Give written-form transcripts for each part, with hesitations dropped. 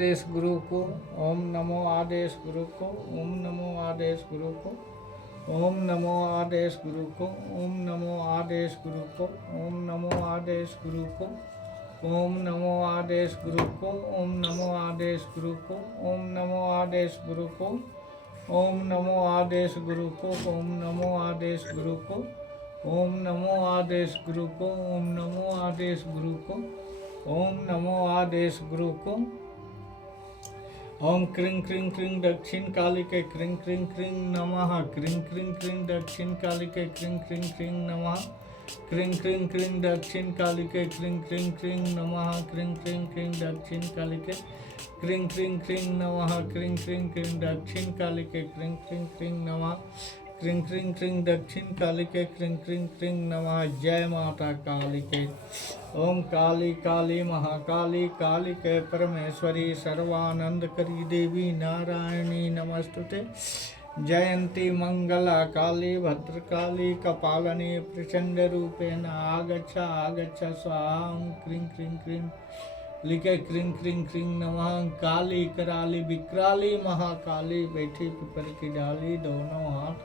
आदेश गुरु को ओम नमो आदेश गुरु को ओम नमो आदेश गुरु को ओम नमो आदेश गुरु को ओम नमो आदेश गुरु को ओम नमो आदेश गुरु को ओम नमो आदेश गुरु को ओम नमो आदेश गुरु को ओम नमो आदेश गुरु को ओम नमो आदेश गुरु को ओम नमो आदेश गुरु को ओम नमो आदेश गुरु को ओम नमो आदेश गुरु को ओम नमो आदेश गुरु को ओम क्रीं क्रीं क्रीं दक्षिण कालिके क्रीं क्रीं क्रीं नमः क्रीं क्रीं क्रीं दक्षिण कालिके क्रीं क्रीं क्रीं नमः क्रीं क्रीं क्रीं दक्षिण कालिके क्रीं क्रीं क्रीं नमः क्रीं क्रीं क्रीं दक्षिण कालिके क्रीं क्रीं क्रीं नमः क्रीं क्रीं क्रीं दक्षिण कालिके क्रीं क्रीं क्रीं नमः क्रीं क्रीं क्रीं दक्षिण कालिके क्रीं क्रीं क्रीं नमः। जय माता कालिके। ओम काली काली महाकाली कालिके परमेश्वरी सर्वानंदकरी देवी नारायणी नमस्तुते। जयंती मंगला काली भद्रकाली कपालनी प्रचंड रूपेण आगच्छ आगच्छ स्वाहा। क्रीं क्रीं क्रीं लिखे क्रीं क्रीं क्रीं नमः। काली कराली विकराली महाकाली बैठी पिपर की डाली दोनों हाथ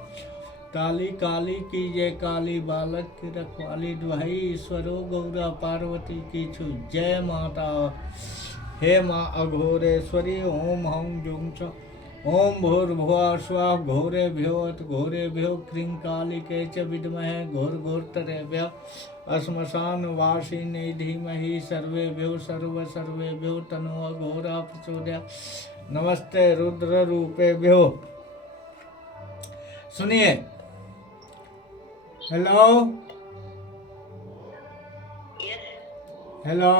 काली काली की जय काली बालक की रखवाली दुहाई ईश्वरो गौरा पार्वती की छु जय माता। हे माँ अघोरेश्वरी ओम हं जुं च ओम भूर्भुवः स्वः घोरेभ्यो क्रीं कालिके च विद्महे घोरघोरतरेभ्यः श्मशानवासिने धीमहि सर्वेभ्यो तनो अघोरा प्रचोदयात्। नमस्ते रुद्र रूपेभ्यो। सुनिए, हेलो हेलो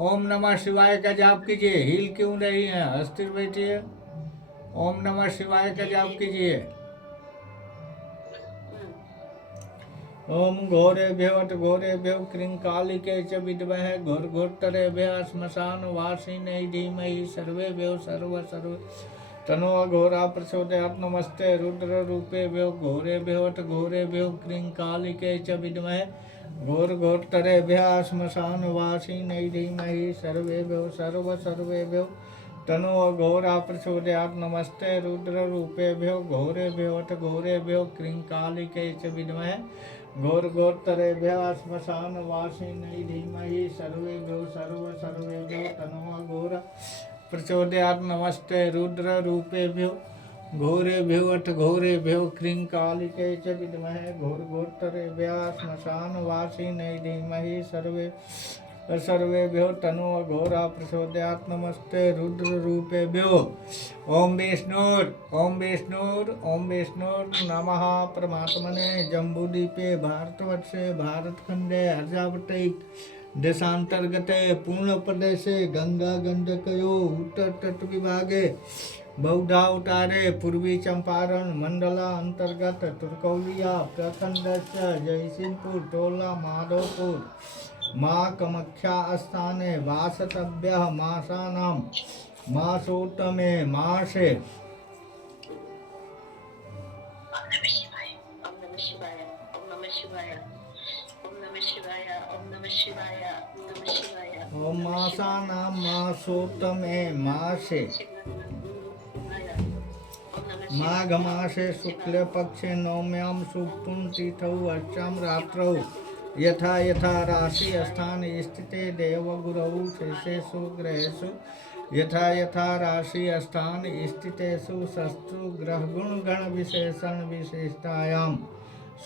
ओम नमः शिवाय का जाप कीजिए। हिल क्यों रही है? अस्थिर बैठिए। ओम नमः शिवाय का जाप कीजिए। ओम घोरेभ्यो क्रीं कालिके च विद्महे घोरघोरतरेभ्यः श्मशानवासिने धीमहि सर्वेभ्यो सर्व तनो अघोरा प्रचोदयात्। नमस्ते रुद्र रूपेभ्यो घोरेभ्यो क्रीं कालिके च विद्महे घोरघोरतरेभ्यः श्मशानवासिने धीमहि सर्वेभ्यो तनो अघोरा प्रचोदयात्। नमस्ते रुद्र रूपेभ्यो घोरेभ्यो क्रीं कालिके च विद्महे घोरघोरतरेभ्यः श्मशानवासिने धीमहि सर्वेभ्यो तनो अघोरा प्रचोदयात्। नमस्ते रुद्र रूपेभ्यो घोरेभ्यो क्रीं कालिके च विद्महे घोरघोरतरेभ्यः श्मशानवासिने धीमहि सर्वेभ्यो तनो अघोरा प्रचोदयात्। नमस्ते रुद्र रूपेभ्यो। ओम विष्णुर नमः परमात्मने। जम्बूद्वीपे भारतवर्षे भारतखंडे अर्जावटैक देशांतर्गते पूर्ण प्रदेशे गंगा गंडकयो उत्तर तट विभागे बौद्धावतारे पूर्वी चंपारण मंडला अंतर्गत तुर्कौलिया प्रखंडस्य जयसिंहपुर टोला माधवपुर माँ कामाख्या स्थाने वासतव्यः मासानां मासोत्तमे मासे ओम मासानां मासोत्तमे मासे माघ मासे शुक्ल पक्षे नवम्यां सुक्तुं तिथौ अर्चां रात्रौ यथा यथा राशि स्थान स्थिते देवगुरौ शेषेषु ग्रहेषु यथा यथा राशि स्थान स्थितेषु शस्तु ग्रहगुण गण विशेषण विशेषतायां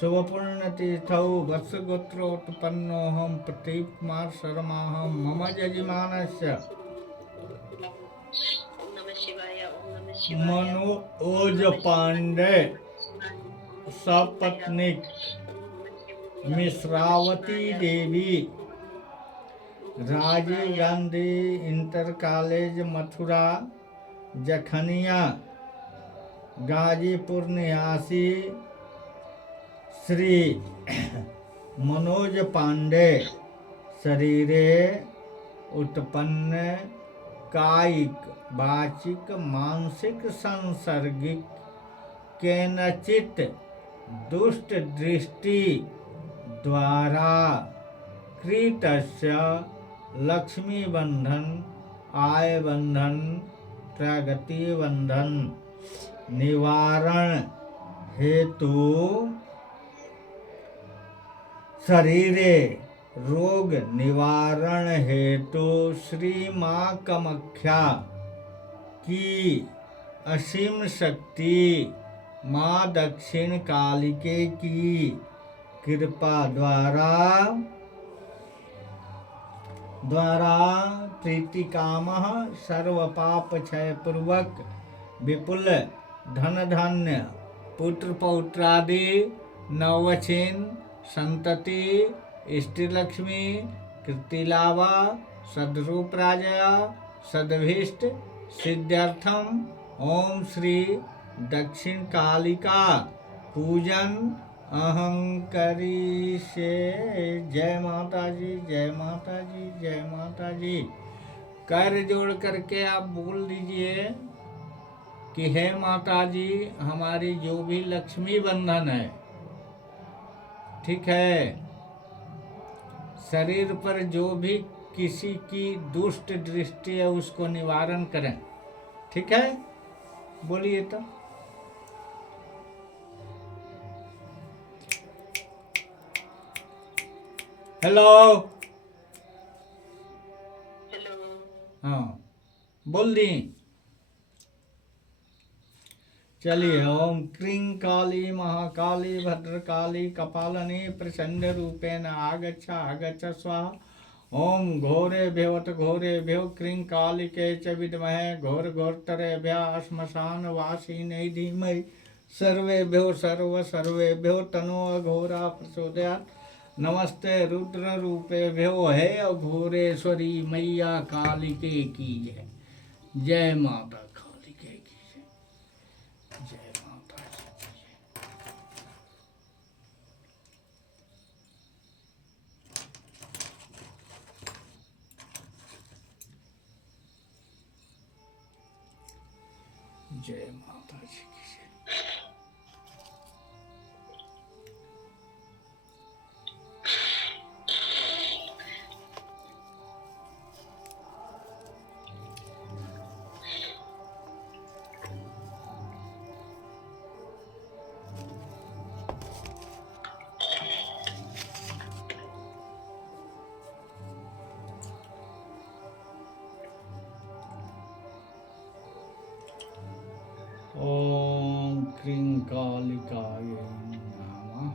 शुभपूर्णतीर्थौ वत्सगोत्रोत्पन्नोऽहं प्रदीप कुमार शर्माहं मम यजमानस्य मनोज पांडे सपत्नीक मिश्रावती देवी राजीव गांधी इंटर कॉलेज मथुरा जखनिया गाजीपुर निवासी श्री मनोज पांडे शरीरे उत्पन्न कायिक वाचिक मानसिक सांसर्गिक केनचित दुष्ट दृष्टि द्वारा कृतस्य लक्ष्मी बंधन, आय बंधन, प्रगति बंधन निवारण हेतु शरीरे रोग निवारण हेतु श्री माँ कामाख्या की असीम शक्ति माँ दक्षिण कालिके की कृपा द्वारा प्रीति काम सर्व पाप क्षय पूर्वक विपुल धन धान्य पुत्र पौत्रादि नवचिन संतति इष्टि लक्ष्मी कृति लाभा सद्रूप राजया सदभीष्ट सिद्ध्यर्थम ओम श्री दक्षिण कालिका पूजन अहंकरी से। जय माता जी, जय माता जी, जय माता जी। कर जोड़ करके आप बोल दीजिए कि हे माता जी, हमारी जो भी लक्ष्मी बंधन है, ठीक है, शरीर पर जो भी किसी की दुष्ट दृष्टि है उसको निवारण करें। ठीक है, बोलिए तो। Hello hello. हाँ, बोल दी। चलिए, ओम क्रीं काली महाकाली भद्रकाली कपालनी प्रचंड रूपेण आगच्छ आगच्छ स्वाहा। ओम घोरेभ्योऽथ घोरेभ्यो क्रीं कालिके च विद्महे घोरघोरतरेभ्यः श्मशान वासिने धीमहि सर्वेभ्यो सर्वेभ्यो तनो अघोरा प्रचोदयात्। नमस्ते रुद्र रूपेभ्यो, हे अघोरेश्वरी मैया कालिके की जय। जय माता कालिके की जय। जय माता की जय। जय माता जी की जय। ओम क्रीं कालिकाय नमः।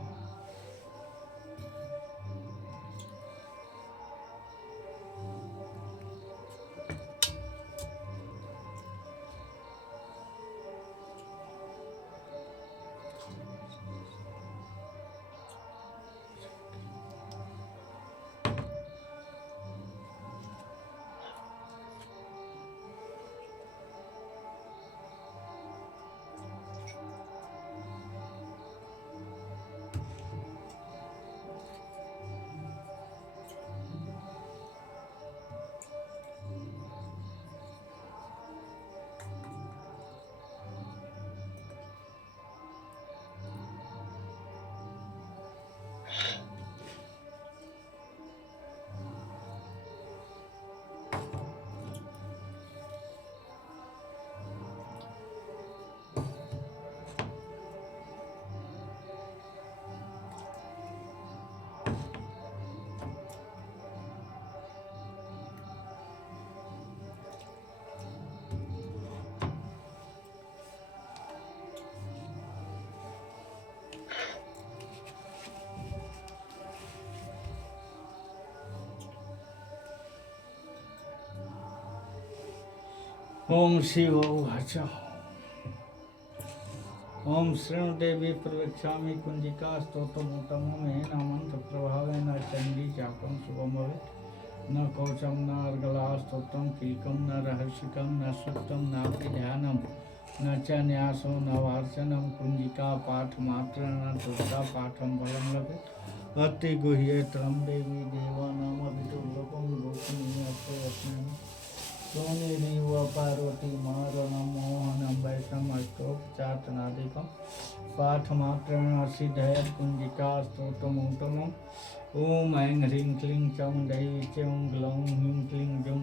ओम शिव वाच। ओम श्रृणु देवी प्रवक्ष्यामि कुंजिका स्तोत्रमुत्तमं येन मंत्र प्रभावेन चंडी चापं शुभं भवेत्। न कवचं न अर्गला स्तोत्रं कीलकं न रहस्यकं न सूक्तं नापि ध्यानं न च न्यासो न वार्चनं कुंजिका पाठ मात्र न तुलसा पाठं बलं लभेत्। अति गुह्यतरं देवी देवानामभिदुर्लभं गोपनीयत्वयत्नं सोनिरीव पार्वती मारणं मोहनं वैष्णवष्टोपचातनादिकं पाठमात्रेण सिद्धयत् कुंजिका स्तोत्रमुत्तमं ओम ऐं ह्रीं क्लीं चामुण्डायै च ओं ग्लौं ह्रीं क्लीं जुं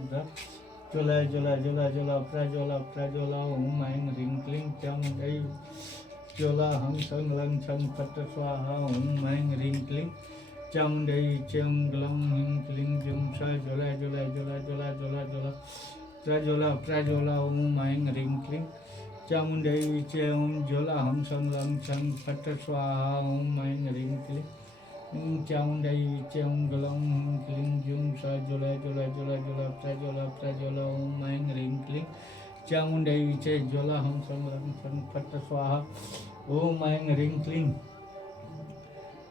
ज्वला ज्वला ज्वला ज्वला प्रज्वला प्रज्वला ओम ऐं ह्रीं क्लीं चामुण्डायै ज्वला हं सं लं छं फट् स्वाहा ओम ऐं ह्रीं क्लीं चामुण्डायै च ओं ग्लौं ह्रीं क्लीं जुं ज्वला ज्वला ज्वला ज्वला ज्वला ज्वला प्रज्वला प्रज्वला ओम ऐं ह्रीं क्लीं चामुण्डायै च ओं ज्वला हं सं लं छं फट् स्वाहा ओम ऐं ह्रीं क्लीं चामुण्डायै च ओं ग्लौं ह्रीं क्लीं जुं ज्वला ज्वला ज्वला ज्वला प्रज्वला प्रज्वला ओम ऐं ह्रीं क्लीं चामुण्डायै च ज्वला हं सं लं छं फट् स्वाहा ओम ऐं ह्रीं क्लीं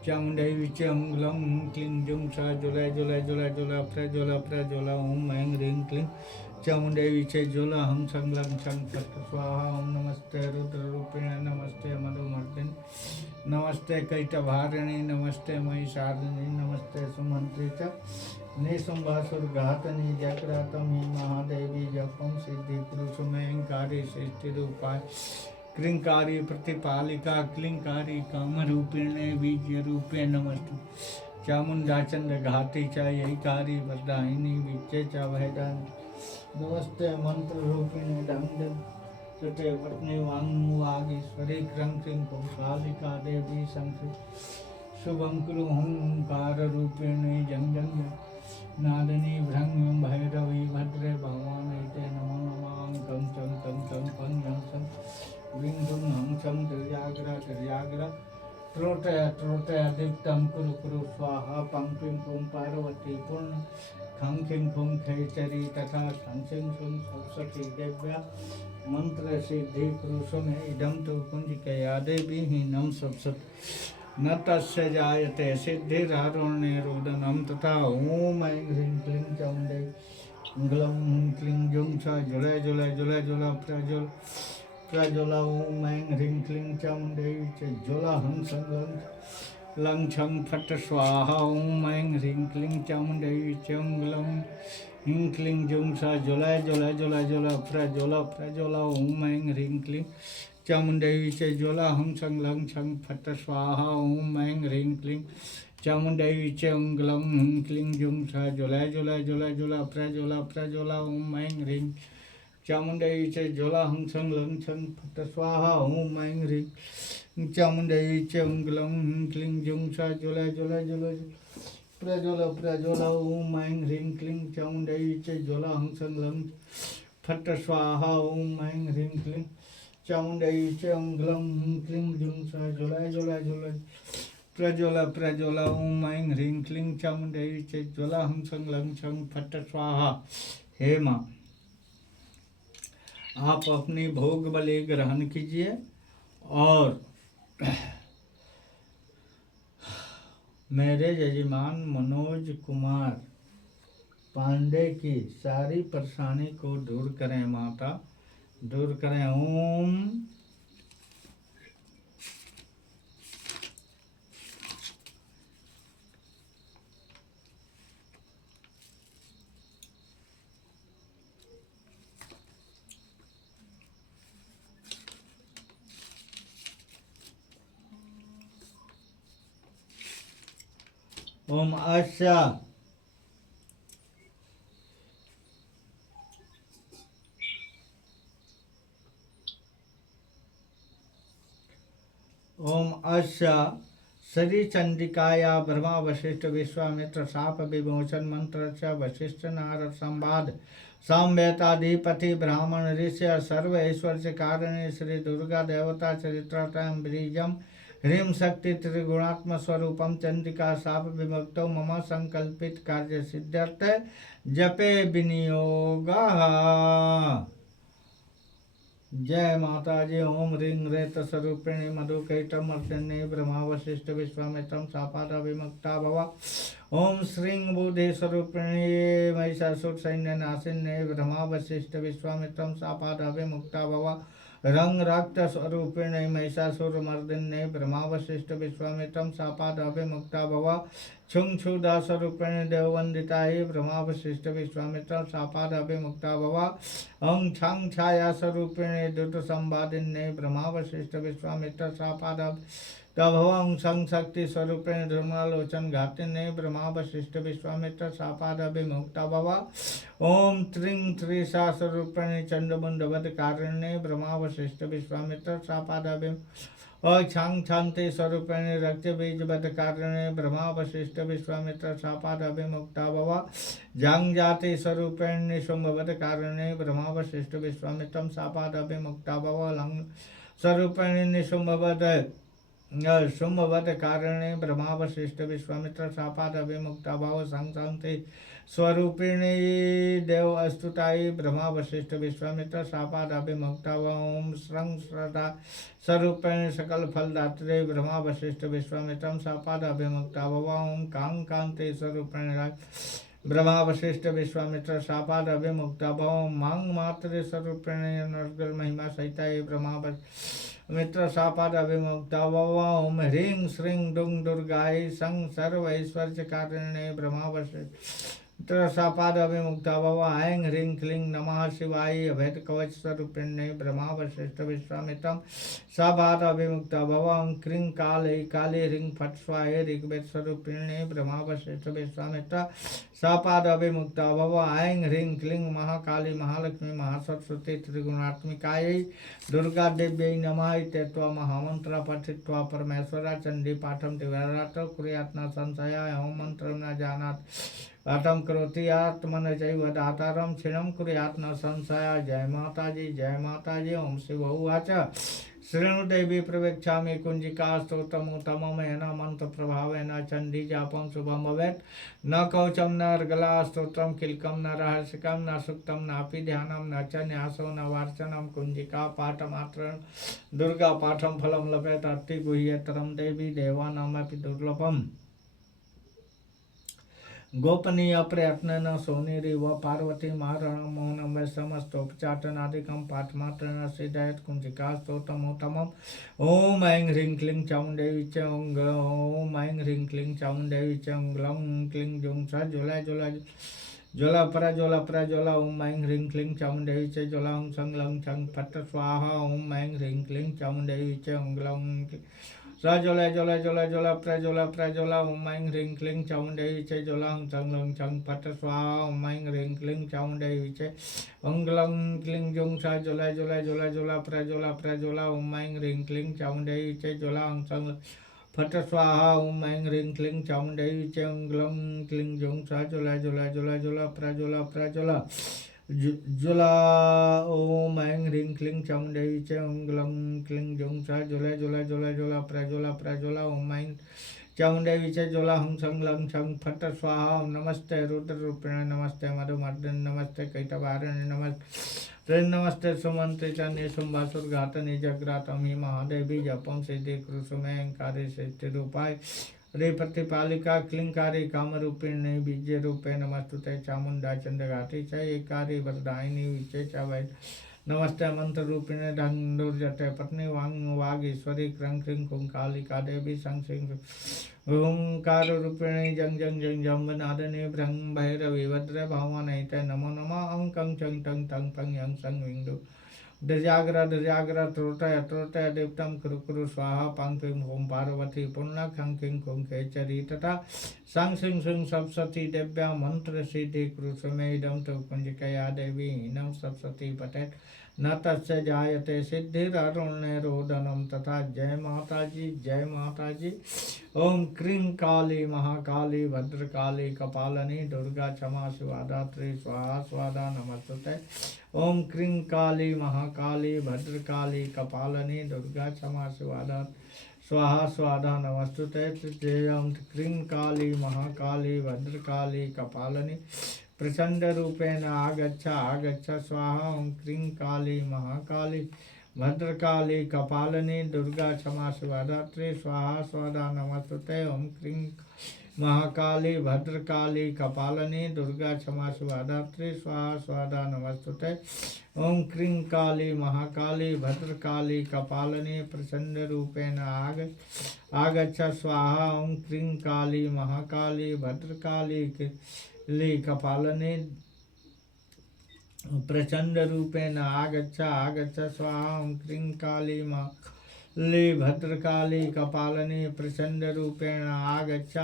चामुण्डायै च ओं ग्लौं ह्रीं क्लीं जुं ज्वला ज्वला ज्वला ज्वला प्रज्वला प्रज्वला ओम ऐं ह्रीं क्लीं चामुण्डायै च ज्वला हं सं लं छं फट् स्वाहा ओम नमस्ते रुद्ररूपिणे नमस्ते मधुमर्दिने नमस्ते कैटभारिणी नमस्ते महिषादिनी नमस्ते सुमंत्री च निशुंभासुरघातनी जक्रातमी महादेवी जपम सिद्धि पुरुषमेंकारी सृष्टिरूपाय क्लींकारी प्रतिपालिका क्लींकारी कामरूपिणे बीजरूपे नमस्ते चामुण्डाचंद्र घाती च यैकारी वरदायिनी विच्चे च वैदान नमस्ते मंत्र रूपिणे दंड सते पत्नी वागीश्वरी क्रं क्रीं कालिका देवी शंकर शुभं कुरु हुंकार रूपिणी जं जं नादिनी भ्रं भैरवी भद्रे भगवान ते नमो नमः कं चं कं चं कं जं सं ह्रीं दुं हं सं तिर्याग्र त्रोटय त्रोटय दीप्तं कुरु कुरु स्वाहा पंक्तिं कुं पार्वती पूर्ण खं खिं खुं खैचरी तथा खं सिं सुं सरस्वती देव्या मंत्र सिद्धि पुरुषमे इदं तु कुंजिकया देवी नम सप्सत न तस्य जायते सिद्धिरारुण्यरोदनं तथा ओम ऐं ह्रीं क्लीं चामुण्डायै ग्लौं ह्रीं क्लीं जुं ज्वला ज्वला ज्वला ज्वला प्रज्वला ओम ऐं ह्रीं क्लीं चामुण्डायै च ज्वला हं सं लं छं फट् स्वाहा ओम ऐं ह्रीं क्लीं चामुण्डायै च ग्लौं ह्रीं क्लीं जुं ज्वला ज्वला ज्वला ज्वला प्रज्वला ओम ऐं ह्रीं क्लीं चामुण्डायै च ज्वला हं सं लं छं फट् स्वाहा ओम ऐं ह्रीं क्लीं चामुण्डायै च ग्लौं ह्रीं क्लीं जुं ज्वला ज्वला ज्वला ज्वला प्रज्वला ओम ऐं ह्रीं चामुण्डायै च ज्वला हं सं लं छं फट् स्वाहा ओम ऐं ह्रीं चामुण्डायै च ग्लौं ह्रीं क्लीं जुं ज्वला ज्वला ज्वला प्रज्वला ओम ऐं ह्रीं क्लीं चामुण्डायै च ज्वला हं सं लं फट् स्वाहा ओम ऐं ह्रीं क्लीं चामुण्डायै च ग्लौं ह्रीं क्लीं जुं ज्वला ज्वला ज्वला प्रज्वला ओम ऐं ह्रीं क्लीं चामुण्डायै च ज्वला हं सं लं छं फट् स्वाहा। हे माँ, आप अपनी भोग बलि ग्रहण कीजिए और मेरे यजमान मनोज कुमार पांडे की सारी परेशानी को दूर करें माता, दूर करें। ओम ओम आशा ओम आशा श्री चंडिकाया ब्रह्मा वशिष्ठ विश्वामित्र शाप विमोचन मंत्र च वशिष्ठ नारद संवाद साम्यताधिपति ब्राह्मण ऋषि सर्व ऐश्वर्य कारिणी श्री दुर्गा देवता चरित्रम बीजम ह्रीं शक्ति त्रिगुणात्म स्वरूपम चंडिका शाप विमुक्तो मम संकल्पित कार्य सिद्ध्यर्थ जपे विनियोग। जय माता जी। ओम ह्रीं रेत स्वरूपिणी मधुकैटमर्दिनी ब्रह्मा वशिष्ठ विश्वामित्रं शापाद विमुक्ता भव। ओम श्रीं बुद्धि स्वरूपिणी महिषासुर सैन्य नाशिनी ब्रह्मा वशिष्ठ विश्वामित्रं शापाद विमुक्ता भव। रंग रक्त स्वरूपिणी महिषासुर मर्दिनी ब्रह्मा वशिष्ठ विश्वामित्रं शापाद विमुक्ता भव। क्षुंक्षुदासरूपिणी देववंदिताये ब्रह्मा वशिष्ठ विश्वामित्र शापाद अभिमुक्ता भवा। ओं छांग छाया स्वरूपिणी दुत संवादिन्ये ब्रह्मा वशिष्ठ विश्वामित्र शापाद भवं सं शक्ति स्वरूपिणी धर्मालोचन घातिन्ये ब्रह्मा वशिष्ठ विश्वामित्र शापाद अभिमुक्ता भवा। ओम त्रिं त्रिशा स्वरूपिणी चंडमुंडवद कारिण्ये ब्रह्मा वशिष्ठ विश्वामित्र शापाद छांग छांति स्वरूपिणी रक्त बीज बद कारिणे ब्रह्मा वशिष्ठ विश्वामित्र शापाद अभिमुक्ता भवा। जांग जाति स्वरूपिणी शुंभवद कारिणे ब्रह्मा वशिष्ठ विश्वामित्रम शापाद अभिमुक्ता भवा। लंग स्वरूपिणी निशुंभवद शुंभवद कारिणे ब्रह्मा वशिष्ठ विश्वामित्र शापाद अभिमुक्ता भव। संशांति स्वरूपिणी देव अस्तुताई ब्रह्मा वशिष्ठ विश्वामित्र शापाद अभिमुक्ता भव। ओम श्रंग श्रद्धा स्वरूपिणी सकल फलदात्री ब्रह्मा वशिष्ठ विश्वामित्रम शापाद अभिमुक्ता भव। ओम कांग कांति स्वरूपिणी ब्रह्मा वशिष्ठ विश्वामित्र शापाद अभिमुक्ता भव। मांग मात्र स्वरूपिणी नरगल महिमा सहिता ब्रह्मा मित्र शापाद अभिमुक्ता भव। ओम ह्रीं श्रीं दुंग दुर्गाय संग सर्व ऐश्वर्य कारिणे ब्रह्मा वशिष्ठ शापाद अभिमुक्ता भव। ऐं ह्रीं क्लीं नमः शिवाय अभेद कवच स्वरूपिणे ब्रह्मा वशिष्ठ विश्वामित्रम शापाद अभिमुक्ता भव। ओं क्रीं काले काले ह्रीं फट स्वाहे ऋग्वेद स्वरूपिणे ब्रह्मा वशिष्ठ विश्वामित्र शापाद अभिमुक्ता भव। ऐं ह्रीं क्लीं महाकाली महालक्ष्मी महासरस्वती त्रिगुणात्मिकायै दुर्गा देव्यै नमः इत्येत्वा महामंत्र पठित्वा परमेश्वरा चंडी पाठम दिवारात्र कुर्यात् न संशयः। ओम मंत्रं न जानात् पाठम करोति आत्मन चैव दातारं क्षीणं कुर्यात् न संशयः। जय माता जी। ओम शिव उवाच शृणु देवी प्रवेक्षामि कुंजिका स्तोत्रमुत्तममेन मन्त्रप्रभावेन चण्डी जापं शुभं भवेत्। न कवचं न अर्गला स्तोत्रं किल्कं न रहस्यकं न सुक्तं नापि ध्यानं न च न्यासो न वार्चनं कुंजिका पाठमात्र दुर्गा पाठं फलं लभेत् अति गुह्यतरं देवी देवानामपि दुर्लभम्। गोपनीय प्रयत्न सोनिरिव पार्वती महारण मौनम वै समस्तोपचाटनादिकं पाठमात्रेण सिद्धयत् कुंजिका स्तोत्रमुत्तमम्। ओम ऐं ह्रीं क्लीं चामुण्डेवी च ओम ऐं ह्रीं क्लीं चामुण्डेवी च ग्लौं क्लीं जुं स ज्वला ज्वला ज्वला पर ज्वला। ओम ऐं ह्रीं क्लीं चामुण्डेवी च ज्वलां सं लं छं फट् स्वाहा। ओम ऐं ह्रीं क्लीं चामुण्डेवी च ग्लौं ज्वला ज्वला ज्वला ज्वला प्रज्वला। ओम ऐं ह्रीं क्लीं चामुण्डेवी च ज्वलां सं लं छं फट् स्वाहा। ओम ऐं ह्रीं क्लीं चामुण्डेवी च ग्लौं क्लीं जुं स ज्वला ज्वला ज्वला ज्वला प्रज्वला। ओम ऐं ह्रीं क्लीं चामुण्डेवी च ज्वलां सं फट् स्वाहा। ओम ऐं ह्रीं क्लीं चामुण्डेवी च ग्लौं क्लीं जुं स ज्वला ज्वला ज्वला ज्वला प्रज्वला ज्वला। ओम ऐं ह्रीं क्लीं चामुण्डेवी च ग्लौं क्लीं जुं स ज्वला ज्वला ज्वला ज्वला प्रज्वला। ओम ऐं चामुण्डेवी च ज्वला हं सं लं छं फट् स्वाहा। नमस्ते रुद्ररूपिणे नमस्ते मधुमर्दिने नमस्ते कैटभारिणे नमस्ते सुमंत्रि चन्ये शुंभासुरघातनि जगरातं हि महादेवी जपं सिद्धि कुरुषुमेंकारे सिद्धिरूपाय रे प्रतिपालिका क्लींकारी कामरूपिणी बीज्य रूपे नमस्तुते चामुंडा चंद्रघाटी च एकारी वरदायिनी विचे च वै नमस्ते मंत्र रूपिणे धनुर्जटे पत्नी वागीश्वरी क्रं क्रीं कुंकालिका देवी संसिंह ओंकार रूपिणी जंग जंग जंग जंब नादने भ्रंग भैरवी भद्र भावनैते नमो नमः। अंकं चंग टंग तंग पंग यंग संग विंदु दजाग्र त्रोटय दीप्तं कुरु कुरु स्वाहा पंक्तिं ओम पार्वती पुण्य खंकिं कुंखेचरी तथा संग सिंह सिंह सप्तशती देव्या मंत्र सिद्धि कुरुषमेदं तो कुंजिकया देवी नम सप्तशती पठेत् न तस्य जायते सिद्धिररुण्यरोदनं तथा। जय माता जी। ओम क्रीं काली महाकाली भद्रकाली कपालिनी दुर्गा क्षमा शिवा दात्री स्वाहा स्वादा नमस्तुते। ओम क्रीं काली महाकाली भद्रकाली कपालिनी दुर्गा क्षमा शिवा स्वाहा स्वादा नमस्तुते। जयं क्रीं काली महाकाली भद्रकाली कपालिनी प्रचंड रूपेण आगच्छ स्वाहा। ओम क्रीं काली महाकाली भद्रकाली कपालिनी दुर्गा क्षमा शिवा दात्री स्वाहा स्वादा नमस्तुते। ओम क्रीं महाकाली भद्रकाली कपालिनी दुर्गा क्षमा शिवा धात्री स्वाहा स्वाहा नमस्तुते। ओम क्रीं काली महाकाली भद्रकाली कपालिनी प्रचंड रूपेण आगच्छ स्वाहा। ओम क्रीं काली महाकाली भद्रकाली कपालिनी प्रचंड रूपेण आगच्छ स्वाहा। ओम क्रीं काली भद्रकाली कपालिनी प्रचंड रूपेण आगच्छ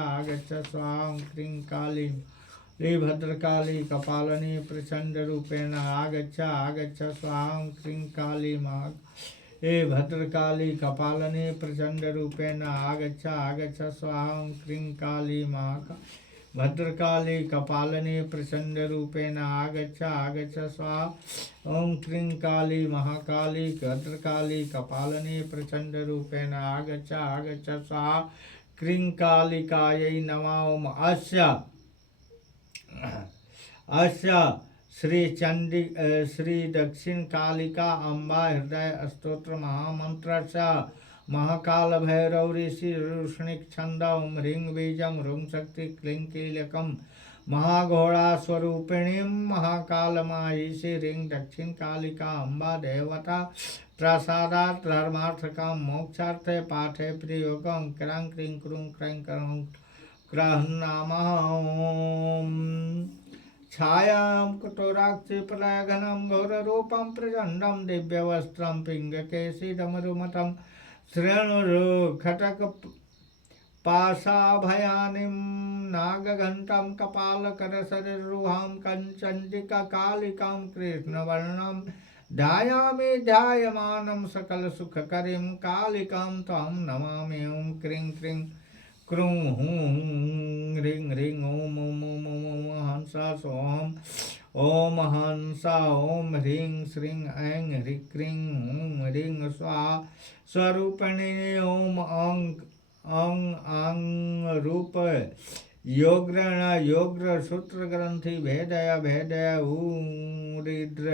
स्वाहा। ओम क्रीं काली भद्रकाली कपालिनी प्रचंड रूपेण आगच्छ स्वाहा। ओम क्रीं काली भद्रकाली कपालिनी प्रचंड रूपेण आगच्छ स्वाहा। ओम क्रीं काली भद्रकाली कपालिनी प्रचंड रूपेण आगच्छ स्वाहा। ओम क्रीं काली महाकाली भद्रकाली कपालिनी प्रचंड रूपेण आगच्छ स्वाहा। क्रीं कालिकायै नमः। ओम अस्य श्री दक्षिण कालिका अम्बा हृदय स्तोत्र महामंत्रस्य महाकाल भैरव ऋषि ऋषणिक छंद ओम ह्रीं बीजं ह्रूं शक्ति क्लीं कीलकम महाघोड़ा स्वरूपिणी महाकालमायी ह्रीं दक्षिण कालिका अम्बा देवता प्रसादात् धर्मार्थकं मोक्षार्थे पाठे प्रयोगं क्रां क्रीं क्रूं क्रैं क्रौं क्रह्नामः। ओम छायां कटोराक्षि प्रलयघनं घोररूपं प्रचण्डं दिव्यवस्त्रं पिङ्गकेशिदमरुमतं श्रेणुरुखटकपाशाभयानिं नागघण्टं कपालकरसरिरुहां कञ्चण्डिकाकालिकां कृष्णवर्णं ध्यायामि ध्यायमानं सकलसुखकरीं कालिकां त्वां नमामि। ओं क्रीं क्रीं क्रूं हूं ह्रीं ह्रीं ओम ओम ओम ओम हंसा सोहम ओम हंसा ओम ह्रीं श्रीं ऐं ह्रीं क्रीं हूं ह्रीं स्वाहा स्वरूपिणी ओम अंग रूप योग्रण योग्र सूत्र ग्रंथि भेदय भेदय ऊरिद्र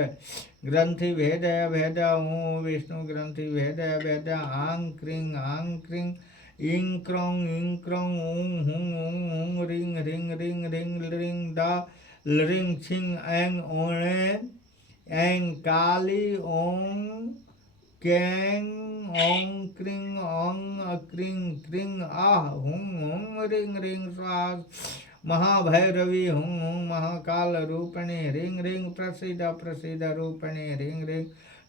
ग्रंथि भेदय भेदय ऊ विष्णु ग्रंथि भेदय भेदय आं क्रीं ईं क्रौं ऊं हूं ह्रीं ह्रीं ह्रीं ह्रीं ह्रीं दा ह्रीं छिं ऐं ओणे ऐं काली ओं कैं ओं क्रीं क्रीं क्रीं आह हूं ह्रीं ह्रीं स्वाहा महाभैरवी हूं महाकाल रूपिणी ह्रीं ह्रीं प्रसीद प्रसीद रूपिणी ह्रीं ह्रीं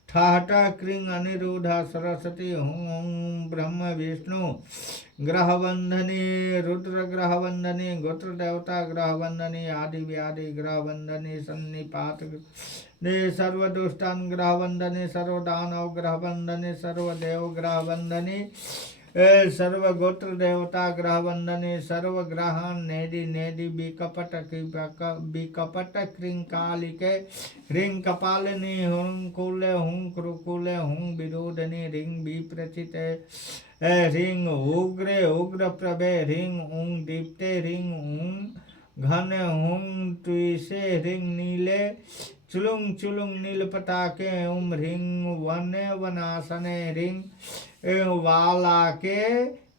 ठाटा क्रीं अनिरुद्धा सरस्वती हूं ब्रह्म विष्णु ग्रहवंदनी रुद्र ग्रहवंदनी गोत्र देवता ग्रहवंदनी आदि व्याधि ग्रहवंदनी सन्निपात सर्वदुष्टान ग्रहवंदनी सर्वदानव ग्रहवंदनी सर्वदेव ग्रहवंदनी सर्वगोत्र देवता ग्रहवंदनी सर्वग्रहण नेदि नेदि विकपट क्रीं कालिके ह्रीं कपालिनी हुं कूले हुं क्रुकूले हुं विरोधनी ह्रीं विप्रचिते ह्रीं उग्रे उग्र प्रभे ह्रीं ऊं दीप्ते ह्रीं ऊं घन हुं तुषे ह्रीं नीले चुलुंग चुलुंग नील पताके ओम ह्रीं वने वनासने ह्रीं वालाके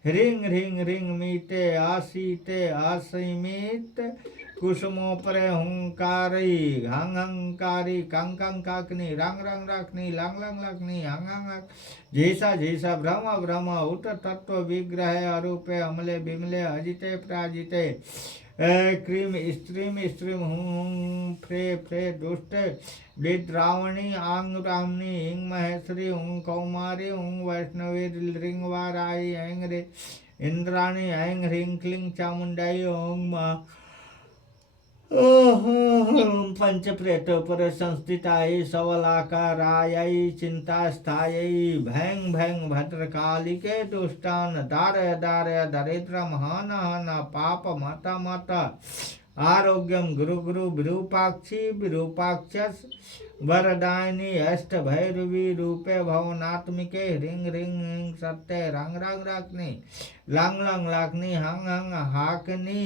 ह्रीं ह्रीं ह्रीं मीते आसीते आसीमित कुसुमोपरे हुंकारी हंग हंकारी कंग कंग काकनी रंग रंग रखनी लंग लंग लखनी हंग हंग झीसा झीसा भ्रम भ्रम उत तत्व विग्रह अरूपे अमले बिमले अजिते प्राजिते क्रीम स्त्रीम स्त्रीम हूं फ्रे फ्रे दुष्ट विद्रावणी आंग रामनी हिंग महेश्वरी हूं कौमारी हूं वैष्णवी रिंग वाराई ऐंग रे इंद्राणी ऐंग ह्रीं क्लीं चामुंडाई ओं पंच प्रेत पर संस्थितायै सवलाकारायै चिंतास्थायै भैं भैं भद्रकालिके दुष्टान दारय दारय दरिद्र हन हन पाप मत मत आरोग्यम गुरु गुरु विरूपाक्षी विरूपाक्षस वरदायिनी अष्ट भैरवी रूपे भवनात्मिके ह्रीं ह्रीं ह्रीं सत्य रंग रंग रखनी लंग लंग लखनी हंग हंग हाकनी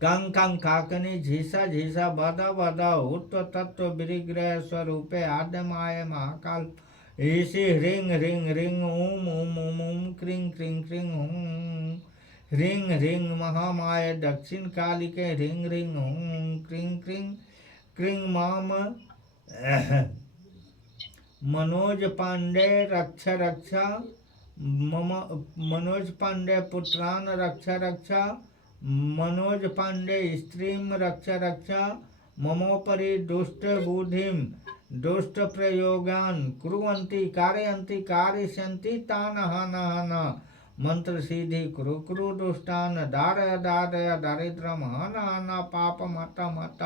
कंग कंग काकनी झीसा झीसा बद बद उत्व तत्व विग्रह स्वरूपे आद्यमाय महाकाल ईशी ह्रीं ह्रीं ह्रीं ओम ओम ओम ओम क्रीं क्रीं क्रीं ओम ह्रीं ह्रीं महामाय दक्षिणकालिके ह्रीं ह्रीं ॐ क्रीं क्रीं क्रीं माम मनोज पांडे रक्ष रक्षा मम मनोज पांडे पुत्रान रक्ष रक्षा मनोज पांडे स्त्रीं रक्ष रक्षा ममोपरि दुष्ट बुद्धिं दुष्ट प्रयोगान् कुर्वन्ति कारयन्ति कारयिष्यन्ति तान् हन हन मंत्र सिद्धि कुरु कुरु दुष्टान् दारय दारय दारिद्र्यं हन हन पापं हत हत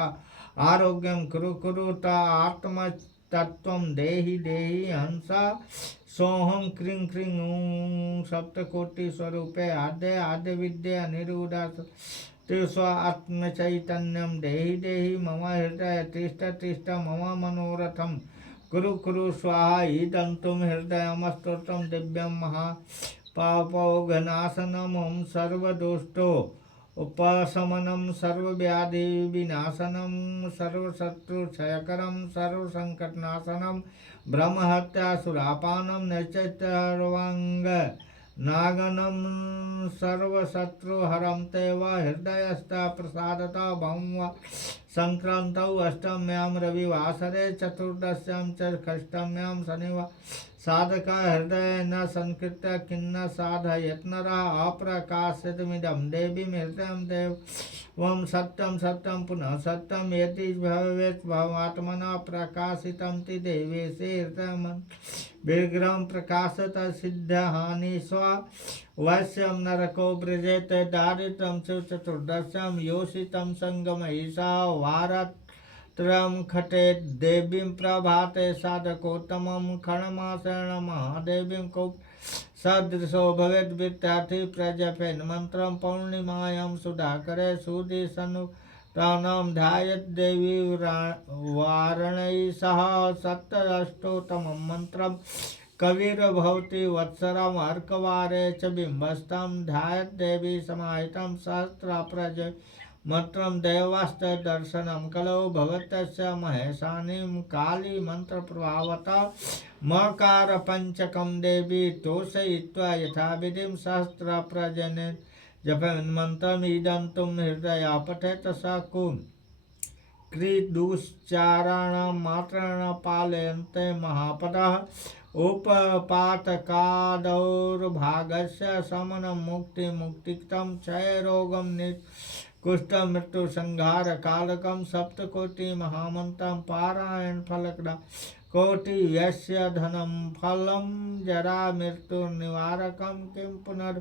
आरोग्यं कुरु कुरु ता आत्म तत्वं देहि देहि हंसा सोहम क्रीं क्रीं ॐ सप्तकोटि स्वरूपे आद्य आद्य विद्या निरूढ़ा स्व आत्म चैतन्यम देहि देहि मम हृदय तिष्ठ तिष्ठ मम मनोरथम कुरु कुरु स्वाहा ईदंतुम हृदयमस्तोत्रम दिव्यम महा पापौघनाशनम ओम सर्वदोषो उपशमनम सर्वव्याधि विनाशनम सर्वशत्रुक्षयकरम सर्वसंकटनाशनम ब्रह्महत्या सुरापानम नैश्चर्वांग नागनम सर्वशत्रुहरं ते व हृदयस्थ प्रसादतः भौम संक्रांतौ अष्टम्यां रविवासरे चतुर्दश्यां च षष्ठम्यां शनिवार साधक हृदय न संकृत्य खिन्न साधयत्नरः अप्रकाशितमिदं देवीं हृदयं देवं सत्यं सत्यं पुनः सत्यं यदि भवेत् भवात्मना प्रकाशितं ति देवेशे हृदयं विग्रहं प्रकाशत सिद्धहानि स्व वश्यं नरको व्रजेत दारिद्र्यं च चतुर्दश्यां योषितं संगमैषा वारत् त्रयं खटे देवीं प्रभाते साधकोत्तमं खण्डमासेन महादेवीं को सदृशो भवेद् विद्यार्थी प्रजपेन मंत्रं पौर्णिमायां सुधाकरे सुदिशनु तानां ध्यायत् देवी वारणैः सह सप्तष्टोत्तमं मंत्रं कविर्भवति वत्सरम् अर्कवारे च बिम्बस्तं ध्यायत् देवी समाहितं सहस्रप्रज मंत्रं देवास्त दर्शनं कलौ भगवतस्य महेशानीं काली मंत्र प्रभावता मकार पंचकं देवी तोषयित्वा यथाविधिं सहस्र प्रजने जपन् मंत्रम् इदंतुं हृदया पठेत सकुं कृदुश्चाराणां मात्राणां पालयन्ते महापदः उपपातकादौर्भागस्य शमनं मुक्तिमुक्तिक्तं क्षयरोगं कुष्ठ मृत्यु संहार कालकम सप्तकोटि महामंत्रम पारायण फलकदा कोटि यस्य धनम फलम जरा मृत्यु निवारकम किं पुनर्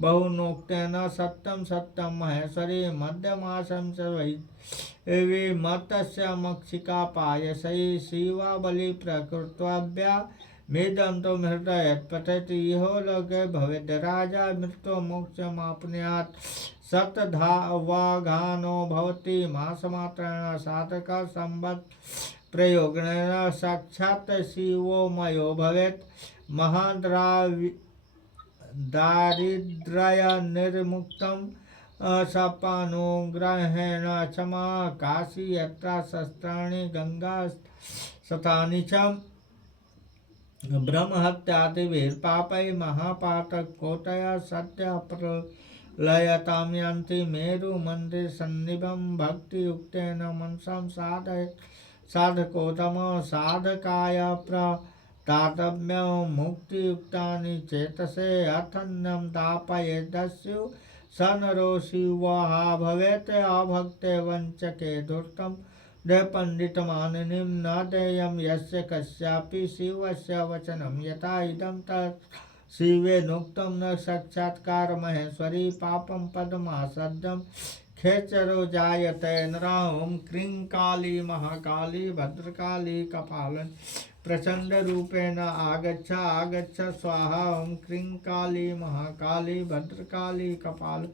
बहुनोक्तेन सत्यम सत्यम महेश्वरी मध्यमासं च वै मतस्य मक्षिका पायसै शिवा बलि प्रकृत्वाभ्या मेदंतो हृदय पठति इहो लोके भवेद् राजा मृत्यु मोक्षमाप्नुयात् सतधावाघानो भवति मासमात्रेण साधक संवत् प्रयोगेण साक्षात् शिवोमयो भवेत् दारिद्र्य निर्मुक्तं सपानुग्रहेण क्षमा काशी यत्र शस्त्राणि गंगा शतानि च ब्रह्महत्यादिभिर्पापैः महापातकोटया सत्य लयतां यान्ति मेरु मंदिर सन्निभं भक्तियुक्तेन मनसां साधकोतम साधकाय प्रतातव्यं मुक्तियुक्तानि चेतसे अथन्यं दापयेदस्यु स नरो शिवः भवेत् अभक्ते वञ्चके धूर्तं पंडितमानिनीं न देयं यस्य कस्यापि शिवस्य वचनं यथा इदं तत् शिवेनोक्तं न साक्षात्कार महेश्वरी पापं पदमासद्यं खेचरो जायते नरा ओं क्रीं काली महाकाली भद्रकाली कपालन् प्रचंड रूपेण आगच्छ आगच्छ स्वाहा ओं क्रीं काली महाकाली भद्रकाली कपाल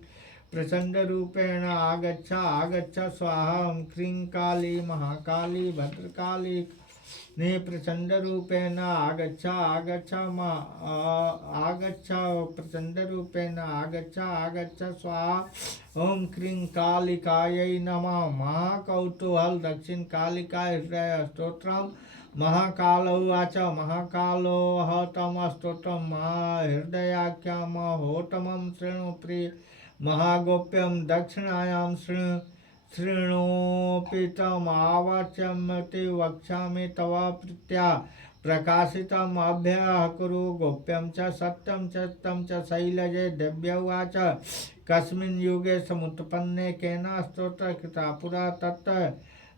प्रचंड रूपेण आगच्छ आगच्छ स्वाहा ओं क्रीं काली महाकाली भद्रकाली ने प्रचंड रूपेण आगच्छ आगच्छ आगच्छ प्रचंड रूपेण आगच्छ आगच्छ स्वाहा ओं क्रीं कालिकायै नमः महाकौतूहल दक्षिण कालिका हृदय स्तोत्रम महाकाल उवाच महाकालो हतम स्तोत्रम हृदयाख्यम होतमं शृणु प्रिय महागोप्यं दक्षिणायां शृणोऽपि तमावाच्यमति वक्ष्यामि तव प्रीत्या प्रकाशितम् अभ्यः कुरु गोप्यं च सत्यं च तं च शैलजे दिव्य उवाच कस्मिन् युगे समुत्पन्ने केन स्तोत्रकृता पुरा तत्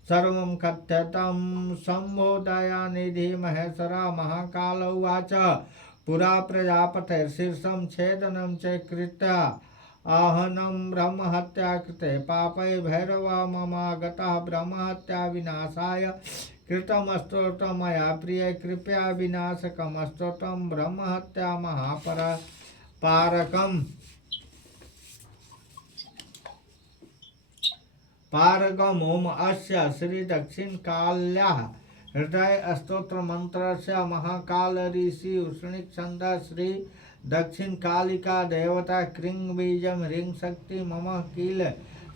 सर्वं कथ्यतं सम्बोधयानिधि महेश्वरा महाकाल उवाच पुरा प्रजापतेर्शीर्षं छेदनं च कृत्या आहनं ब्रह्महत्या कृते पापै भैरवा ममागतः ब्रह्महत्या विनाशाय कृतमस्तोत्रं मया प्रिय कृपया विनाशकमस्तोत्रं ब्रह्महत्या महापारकम् पारगम ओम अस्य श्री दक्षिण काल्याः हृदय स्तोत्र मंत्र से महाकाल ऋषि उष्णिक छंद श्री दक्षिण कालिका देवता क्रीं बीजम ह्रीं शक्ति मम किल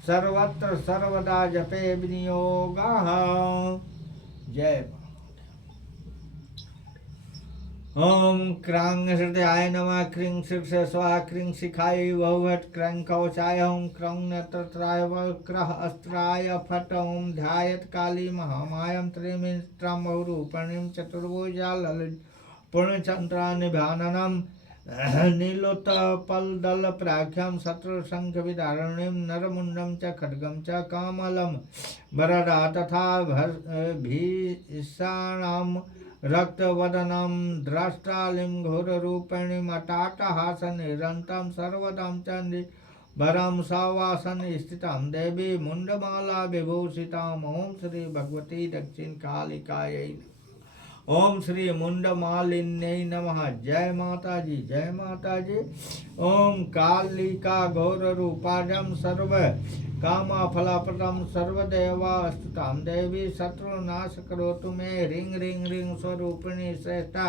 सर्वत्र सर्वदा जपे विनियोगः। जय ओम क्रांग हृदयाय नमः क्रीं शीर्ष स्वाहा क्रीं शिखाय वहुवट क्रांग कवचाय ओम क्रौं नेत्रत्राय वक्रः अस्त्राय फट ओम ध्यायत काली महामायं त्रिमित्रं बहुरूपिणीं चतुर्भुजा ललित पूर्णचंद्रा निभाननम् नीलोत्पलदल प्राख्यं शत्रुशंख विदारणीं नरमुंडं च खड्गं च कमलं वरदा तथा भीषाणां रक्तवदनं द्रष्टालिं घोररूपिणीं अटाटहासनिरन्तं सर्वदं च वरं सवासन स्थितं देवी मुंडमाला विभूषिताम् ओम श्री भगवती दक्षिण कालिकायै ओम श्री मुंडमालिन्यै नमः। जय माता जी जय माता जी। ओम कालिका घोर रूपाजम सर्व कामा फलाप्रदम सर्वदेवास्तुतां देवी शत्रुनाश करोतु मे ह्रीं ह्रीं ह्रीं स्वरूपिणी श्रेष्ठा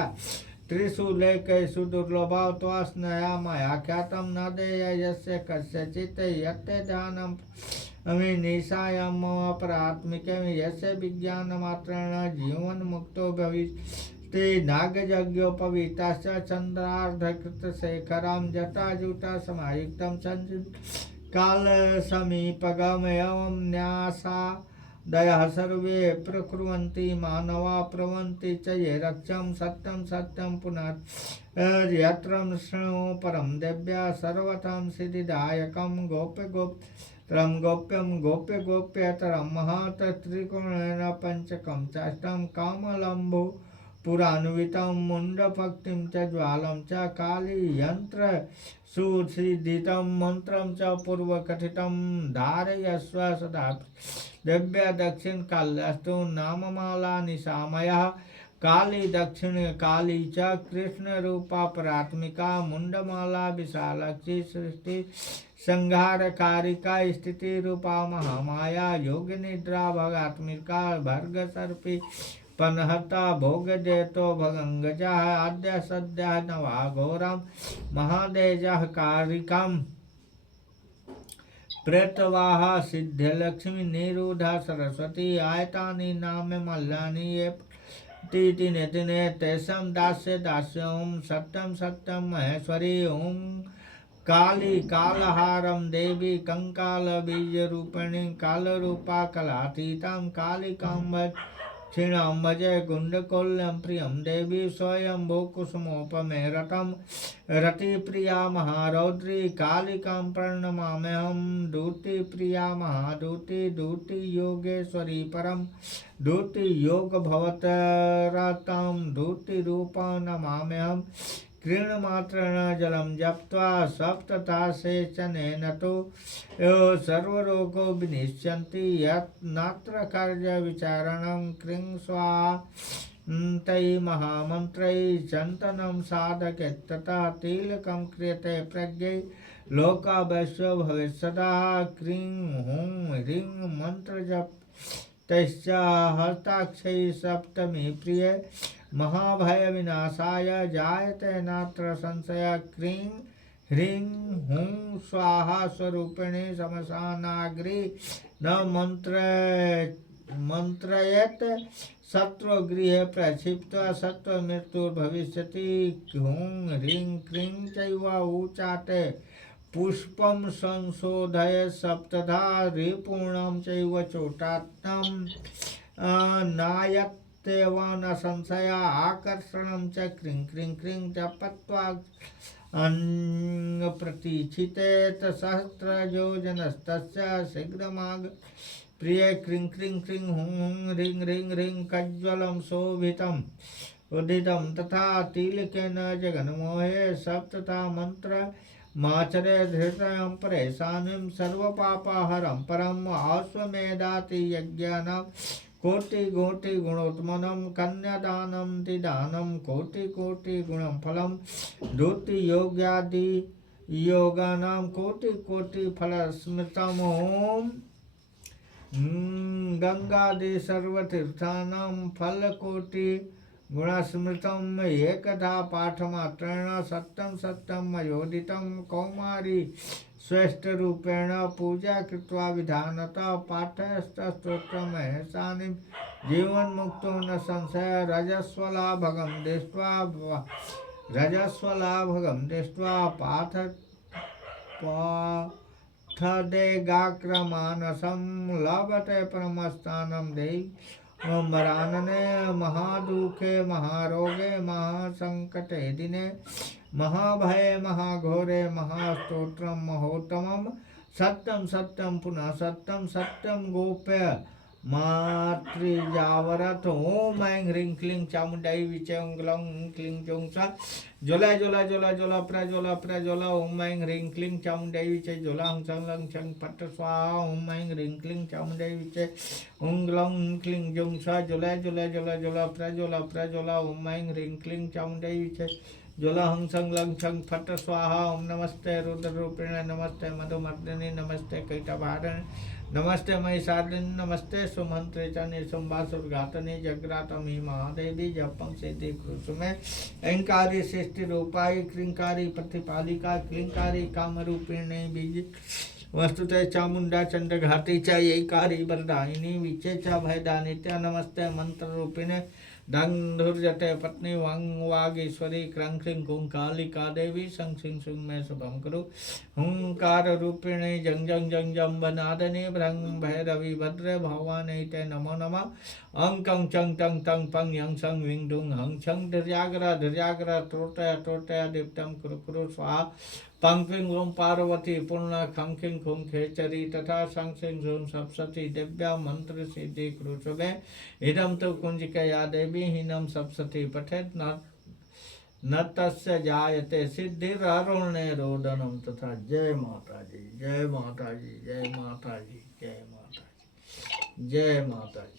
त्रिशूलेकेषु दुर्लभा त्वास्नया मया ख्यातं न देय यस्य कस्यचित् यत्ते ध्यानं निशायां मम परात्मिके यस्य विज्ञानमात्रेण जीवन्मुक्तो भविष्यति नागयज्ञोपवीताश्च चन्द्रार्धकृतशेखरां जटाजुटा समायुक्तं कालसमीपगमयं न्यासादयः सर्वे प्रकुर्वन्ति मानवा प्रवन्ति च ये रक्षं सत्यं सत्यं पुनः यत्र शृणु परं दिव्या सर्वतं सिद्धिदायकं गोप्यं गोप्य गोप्यतरं महत् त्रिकोणेन पंचकं चाष्टं कामलम्बु पुरान्वितं मुण्डभक्तिं च ज्वालं च काली यंत्र सुसिद्धितं मंत्रं च पूर्वकथितं धारयस्व सदा दिव्य दक्षिण काल्यस्तु नाममाला निशामयः काली दक्षिण काली च कृष्ण रूपा परात्मिका मुंडमाला विशालक्षी सृष्टि संहारकारिका स्थिति रूपा महामाया योग निद्रा भगात्मिका भर्ग सर्पी पनहता भोग जयतो भगंगजा आद्य सद्य नवाघोरम महादेजा कारिकाम प्रेतवाहा सिद्धलक्ष्मी निरूढ़ा सरस्वती आयतानि नाम मल्लानि ये तीति नेतिने तेषं दास्य दास्य ओम सत्यं सत्यं महेश्वरी ओम काली कालहारं देवी कंकाल बीज रूपिणी काल रूपा कलातीतां कालिकां क्षीणां भजे गुंडकोल्यं प्रियं देवी स्वयं भूकुसुमोपमे रतं रतिप्रिया महारौद्री कालिकां प्रणमाम्यहं दूति प्रिया महादूति दूति योगेश्वरी परम दूति योग भवतरतं दूति रूपं नमाम्यहं कृणमात्रेण जलं जप्त्वा सप्तता सेचनेन तो सर्वरोगो विनिश्यन्ति यत् नात्र कार्य विचारणं क्रीं स्वाहा तै महामन्त्रै चन्तनं साधके तथा तिलकं क्रियते प्रज्ञै लोका वैश्यो भवेत् सदा क्रीं हूं ह्रीं मन्त्रजप तैश्च हस्ताक्षै सप्तमी प्रिय महाभय विनाशाय जायते नात्र संशय क्रीं ह्रीं हूं स्वाहा स्वरूपिणी शमशानाग्री न मंत्रयेत सत्वगृहे प्रक्षिप्त सत्व मृत्युर्भविष्यति हूं ह्रीं क्रीं चैव ऊचाते पुष्पं संशोधय सप्तधा रिपूर्णं चैव चोटात्तं नायत्येव न संशय आकर्षणं च क्रीं क्रीं क्रीं जपत्वा प्रतीक्षितेत सहस्रयोजनस्तस्य शीघ्रमाग प्रिय क्रीं क्रीं क्रीं हुं हुं ह्रीं ह्रीं ह्रीं कज्ज्वलं शोभितम् उदितं तथा तिलकेन जगन्मोहे सप्तथा मंत्र माचरे धृतयं परेशानीं सर्वपापहरं परम् आश्वमेधाति यज्ञानां कोटि गुणोत्मनं कन्यादानं तिदानं कोटि गुणं फलं धूति योग्यादि योगानां कोटि फल स्मृतम् ओम गंगादि सर्वतीर्थानां फलकोटि गुणस्मृतम् एकधा पाठमात्रेण सत्यं मयोदितं कौमारी श्रेष्ठरूपेण पूजा कृत्वा विधानतः पाठस्तोत्रमहेशानीं जीवन्मुक्तो न संशय रजस्वलाभगं दृष्ट्वा पाठदेगाक्रमानसं लभते परमस्थानं देहि मरानने महादुखे महारोगे महासंकटे दिने महाभये महाघोरे महास्तोत्रं महोत्तमं सत्यं पुनः सत्यं गोप्य मातृजावरत ओम ऐं ह्रीं क्लीं चामुंडाई विचे ग्लौं क्लीं जों सा जोला प्रज्वला ओम ऐं ह्रीं क्लीं चामुंडाई विचे जोला हं सं लं छं पट्ट स्वाहा ओम ऐं ह्रीं क्लीं चामुंडाई विचे ग्लौं क्लीं जों सा जोला प्रज्वला ओम ऐं ह्रीं क्लीं चामुंडाई विचे जोला हं सं लं छं फट्ट स्वाहा ओम नमस्ते रुद्ररूपिणे नमस्ते मधुमर्दिनी नमस्ते कैटभारिणे नमस्ते महिषादिनी नमस्ते सुमंत्रे च निसुम्बासुरघातनी जगरातमी महादेवी जपं सिद्धि कुसुमे अहंकारी सृष्टि रूपाई क्लिंकारी प्रतिपालिका क्लिंकारी कामरूपिणी बीज वस्तुतः चामुंडा चंद्रघाती च यैकारी वरदायिनी विचे च भयदानित्या नमस्ते मंत्र रूपिणे धंधुर्जटे पत्नी वागीश्वरी क्रं क्रीं कुं कालिका देवी सं सिं सुं में शुभम करो हुंकार रूपिणी जंग जंग जंग जम्बनादने भ्रंग भैरवी भद्र भवानी ते नमो नमः अंकं चंग टंग टंग पंग यंग संग विंग डुंग हंग छंग धैर्याग्र त्रोटय दीप्तम कुरु स्वाहा पंक्तिं ओम पार्वती पूर्ण खं खिं खुं खेचरी तथा संसिं सुं सप्तशती दिव्या मंत्र सिद्धि क्रुशुभे इदं तो कुंजिकया देवी हीनं सप्तशती पठेत् न तस्य जायते सिद्धिररुणे रोदनम तथा जय माता जी जय माता जी जय माता जी जय माता जी जय माता जी।